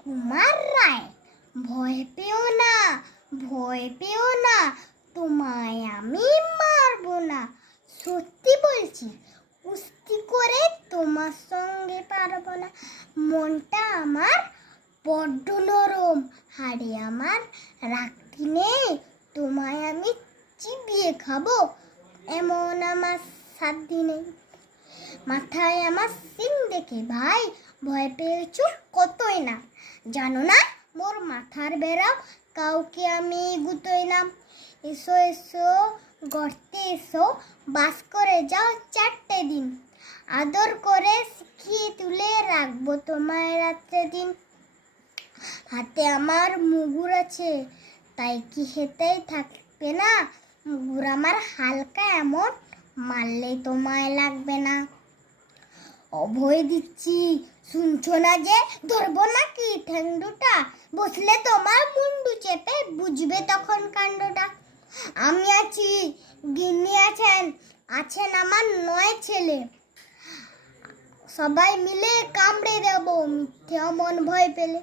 কুমার রায়। ভয় পেও না, ভয় পেও না, তোমায় আমি মারবো না। সত্যি বলছি, কুস্তি করে তোমার সঙ্গে পারবো না। মনটা আমার বড্ড নরম, হাড়ে আমার রাখতে নেই। তোমায় আমি চিবিয়ে খাবো, এমন আমার সাধ্য নেই। মাথায় আমার সিং দেখে ভাই ভয় পেয়েছো কতই না। জানো না মোর মাথার বেড়াও, কাউকে আমি গুতোই না। এসো এসো গর্তে এসো, বাস করে যাও 4টে দিন। আদর করে শিখিয়ে তুলে রাখবো তোমায় রাত্রে দিন। হাতে আমার মুগুর আছে, তাই কি হেতেই থাকবে না। মুগুর আমার হালকা এমন, মারলে তোমায় লাগবে না। অভয় দিচ্ছি, শুনছো না যে? ধরবো নাকি ঠ্যাং দুটা? বসলে তোমার মুন্ডু চেপে বুঝবে তখন কাণ্ডটা। আমি আছি, গিন্নি আছেন, আছেন আমার 9 ছেলে। সবাই মিলে কামড়ে দেবো মিথ্যে অমন ভয় পেলে।